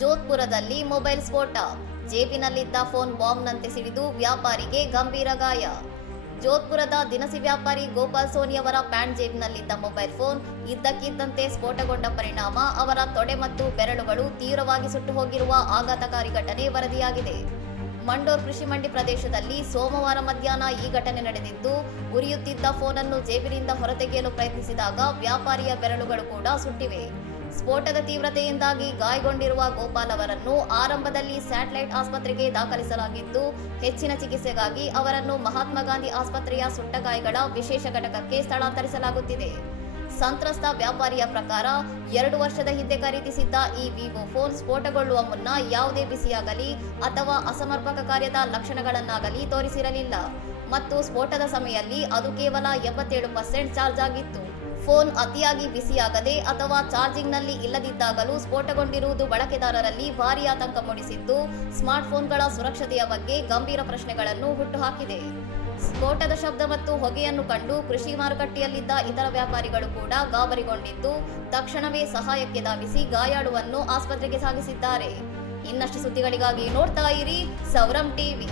ಜೋಧ್ಪುರದಲ್ಲಿ mobile ಸ್ಫೋಟ, ಜೇಬಿನಲ್ಲಿದ್ದ phone ಬಾಂಬ್ನಂತೆ ಸಿಡಿದು ವ್ಯಾಪಾರಿಗೆ ಗಂಭೀರ ಗಾಯ. ಜೋಧ್ಪುರದ ದಿನಸಿ ವ್ಯಾಪಾರಿ ಗೋಪಾಲ್ ಸೋನಿಯವರ ಪ್ಯಾಂಟ್ ಜೇಬಿನಲ್ಲಿದ್ದ ಮೊಬೈಲ್ ಫೋನ್ ಇದ್ದಕ್ಕಿದ್ದಂತೆ ಸ್ಫೋಟಗೊಂಡ ಪರಿಣಾಮ ಅವರ ತೊಡೆ ಮತ್ತು ಬೆರಳುಗಳು ತೀವ್ರವಾಗಿ ಸುಟ್ಟು ಹೋಗಿರುವ ಆಘಾತಕಾರಿ ಘಟನೆ ವರದಿಯಾಗಿದೆ. ಮಂಡೋರ್ ಕೃಷಿ ಮಂಡಿ ಪ್ರದೇಶದಲ್ಲಿ ಸೋಮವಾರ ಮಧ್ಯಾಹ್ನ ಈ ಘಟನೆ ನಡೆದಿದ್ದು, ಉರಿಯುತ್ತಿದ್ದ ಫೋನ್ ಅನ್ನು ಜೇಬಿನಿಂದ ಹೊರತೆಗೆಯಲು ಪ್ರಯತ್ನಿಸಿದಾಗ ವ್ಯಾಪಾರಿಯ ಬೆರಳುಗಳು ಕೂಡ ಸುಟ್ಟಿವೆ. ಸ್ಫೋಟದ ತೀವ್ರತೆಯಿಂದಾಗಿ ಗಾಯಗೊಂಡಿರುವ ಗೋಪಾಲ್ ಅವರನ್ನು ಆರಂಭದಲ್ಲಿ ಸ್ಯಾಟಲೈಟ್ ಆಸ್ಪತ್ರೆಗೆ ದಾಖಲಿಸಲಾಗಿದ್ದು, ಹೆಚ್ಚಿನ ಚಿಕಿತ್ಸೆಗಾಗಿ ಅವರನ್ನು ಮಹಾತ್ಮ ಗಾಂಧಿ ಆಸ್ಪತ್ರೆಯ ಸುಟ್ಟ ಗಾಯಗಳ ವಿಶೇಷ ಘಟಕಕ್ಕೆ ಸ್ಥಳಾಂತರಿಸಲಾಗುತ್ತಿದೆ. ಸಂತ್ರಸ್ತ ವ್ಯಾಪಾರಿಯ ಪ್ರಕಾರ 2 ವರ್ಷದ ಹಿಂದೆ ಖರೀದಿಸಿದ್ದ ಈ ವಿವೋ ಫೋನ್ ಸ್ಫೋಟಗೊಳ್ಳುವ ಮುನ್ನ ಯಾವುದೇ ಬಿಸಿಯಾಗಲಿ ಅಥವಾ ಅಸಮರ್ಪಕ ಕಾರ್ಯದ ಲಕ್ಷಣಗಳನ್ನಾಗಲಿ ತೋರಿಸಿರಲಿಲ್ಲ ಮತ್ತು ಸ್ಫೋಟದ ಸಮಯದಲ್ಲಿ ಅದು ಕೇವಲ 87% ಚಾರ್ಜ್ ಆಗಿತ್ತು. ಫೋನ್ ಅತಿಯಾಗಿ ಬಿಸಿಯಾಗದೆ ಅಥವಾ ಚಾರ್ಜಿಂಗ್ನಲ್ಲಿ ಇಲ್ಲದಿದ್ದಾಗಲೂ ಸ್ಫೋಟಗೊಂಡಿರುವುದು ಬಳಕೆದಾರರಲ್ಲಿ ಭಾರೀ ಆತಂಕ ಮೂಡಿಸಿದ್ದು, ಸ್ಮಾರ್ಟ್ಫೋನ್ಗಳ ಸುರಕ್ಷತೆಯ ಬಗ್ಗೆ ಗಂಭೀರ ಪ್ರಶ್ನೆಗಳನ್ನು ಹುಟ್ಟುಹಾಕಿದೆ. ಸ್ಫೋಟದ ಶಬ್ದ ಮತ್ತು ಹೊಗೆಯನ್ನು ಕಂಡು ಕೃಷಿ ಮಾರುಕಟ್ಟೆಯಲ್ಲಿದ್ದ ಇತರ ವ್ಯಾಪಾರಿಗಳು ಕೂಡ ಗಾಬರಿಗೊಂಡಿದ್ದು, ತಕ್ಷಣವೇ ಸಹಾಯಕ್ಕೆ ಧಾವಿಸಿ ಗಾಯಾಳುವನ್ನು ಆಸ್ಪತ್ರೆಗೆ ಸಾಗಿಸಿದ್ದಾರೆ. ಇನ್ನಷ್ಟು ಸುದ್ದಿಗಳಿಗಾಗಿ ನೋಡ್ತಾ ಇರಿ ಸೌರಂ ಟಿವಿ.